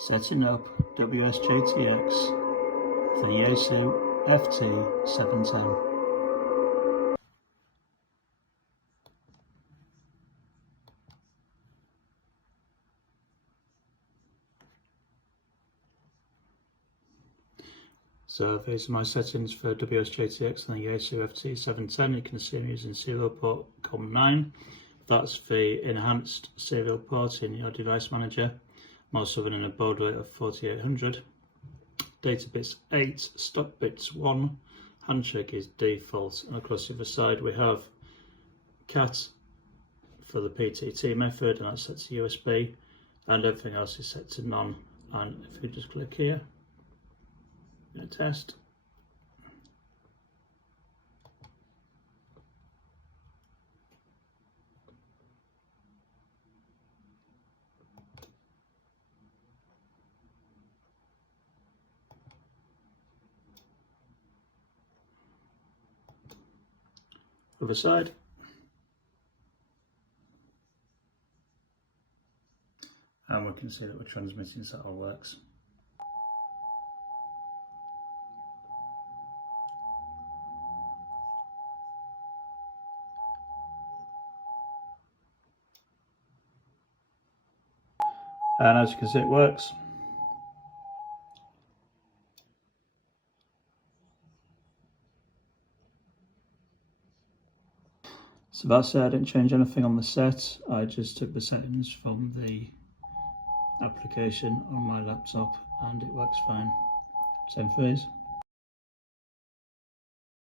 Setting up WSJTX for Yaesu FT-710. So these are my settings for WSJTX and the Yaesu FT-710. You can see I'm using serial port COM9. That's the enhanced serial port in your device manager. I'm also running a baud rate of 4800. Data bits 8, stock bits 1, handshake is default, and across the other side we have CAT for the PTT method, and that's set to USB, and everything else is set to none. And if you just click here, I'm going to test. Other side. And we can see that we're transmitting, so that all works. And as you can see, it works. So that's it. I didn't change anything on the set. I just took the settings from the application on my laptop and it works fine. Same phase.